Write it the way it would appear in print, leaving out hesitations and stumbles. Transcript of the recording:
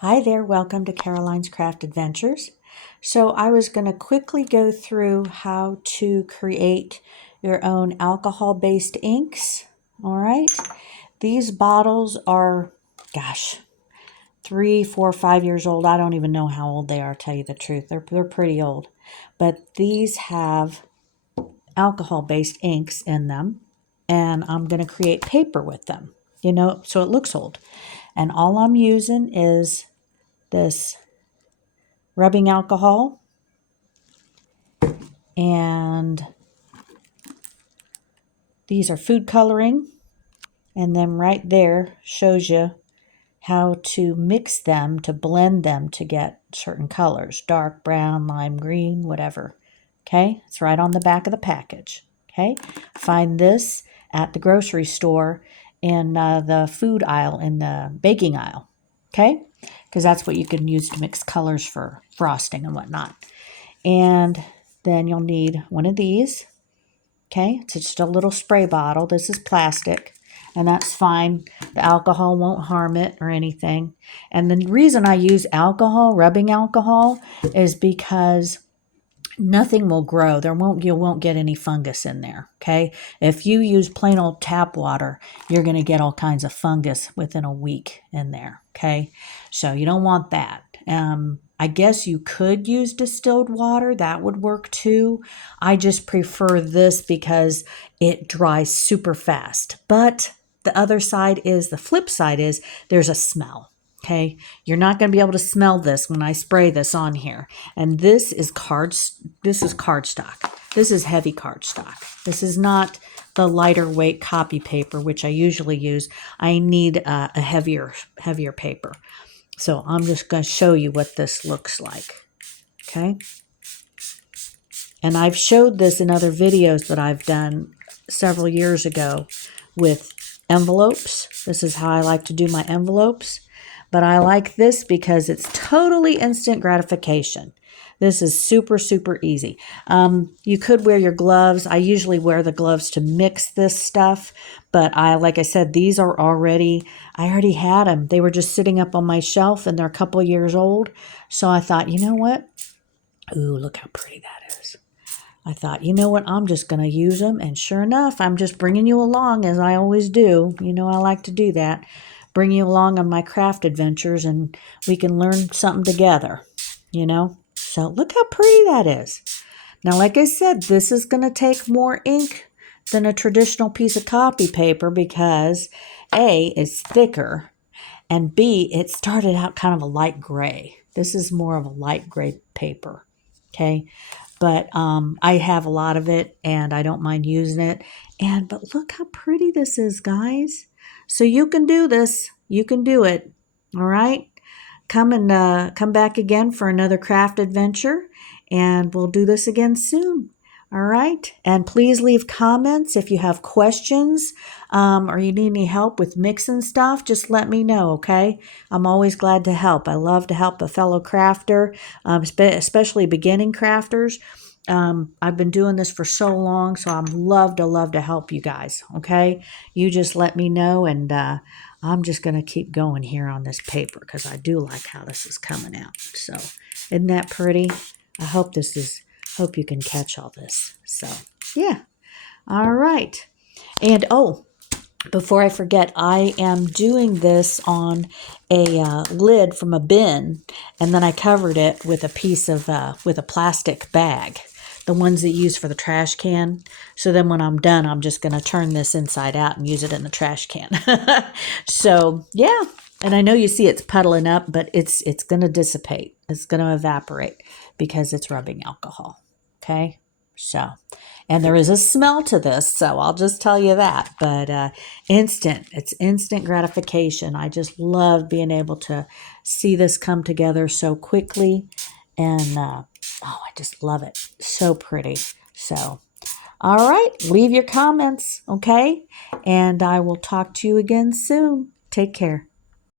Hi there, welcome to Caroline's Craft Adventures. So I was going to quickly go through how to create your own alcohol-based inks. All right, these bottles are, gosh, 3, 4, 5 years old. I don't even know how old they are, to tell you the truth. They're pretty old. But these have alcohol-based inks in them, and I'm going to create paper with them, so it looks old. And all I'm using is this rubbing alcohol, and these are food coloring, and then right there shows you how to mix them, to blend them to get certain colors: dark brown, lime green, whatever. Okay, it's right on the back of the package. Okay, find this at the grocery store in the food aisle, in the baking aisle. Okay, because that's what you can use to mix colors for frosting and whatnot. And then you'll need one of these. Okay, it's just a little spray bottle. This is plastic, and that's fine. The alcohol won't harm it or anything. And the reason I use alcohol, rubbing alcohol, is because nothing will grow. You won't get any fungus in there. Okay, if you use plain old tap water, you're going to get all kinds of fungus within a week in there. Okay, so you don't want that. I guess you could use distilled water. That would work too. I just prefer this because it dries super fast. But the flip side is there's a smell. Okay, you're not going to be able to smell this when I spray this on here. And this is cardstock. This is heavy cardstock. This is not the lighter weight copy paper, which I usually use. I need a heavier paper. So I'm just going to show you what this looks like. Okay. And I've showed this in other videos that I've done several years ago with envelopes. This is how I like to do my envelopes. But I like this because it's totally instant gratification. This is super, super easy. You could wear your gloves. I usually wear the gloves to mix this stuff. But like I said, these are I already had them. They were just sitting up on my shelf, and they're a couple years old. So I thought, you know what? Ooh, look how pretty that is. I thought, you know what? I'm just going to use them. And sure enough, I'm just bringing you along, as I always do. You know, I like to do that. Bring you along on my craft adventures, and we can learn something together, So look how pretty that is. Now, like I said, this is going to take more ink than a traditional piece of copy paper because A, it's thicker, and B, it started out kind of a light gray. This is more of a light gray paper, okay? But I have a lot of it, and I don't mind using it. But look how pretty this is, guys. So you can do this. You can do it. All right. Come back again for another craft adventure, and we'll do this again soon. All right. And please leave comments if you have questions or you need any help with mixing stuff. Just let me know, okay? I'm always glad to help. I love to help a fellow crafter, especially beginning crafters. I've been doing this for so long, so I'm love to help you guys, okay? You just let me know, and I'm just going to keep going here on this paper because I do like how this is coming out. So isn't that pretty? I hope you can catch all this. So yeah. All right. And before I forget, I am doing this on a lid from a bin, and then I covered it with a piece of with a plastic bag, the ones that you use for the trash can. So then when I'm done, I'm just going to turn this inside out and use it in the trash can. So yeah, and I know you see it's puddling up, but it's going to dissipate. It's going to evaporate because it's rubbing alcohol. Okay, so. And there is a smell to this, so I'll just tell you that. But it's instant gratification. I just love being able to see this come together so quickly. And, I just love it. So pretty. So, all right, leave your comments, okay? And I will talk to you again soon. Take care.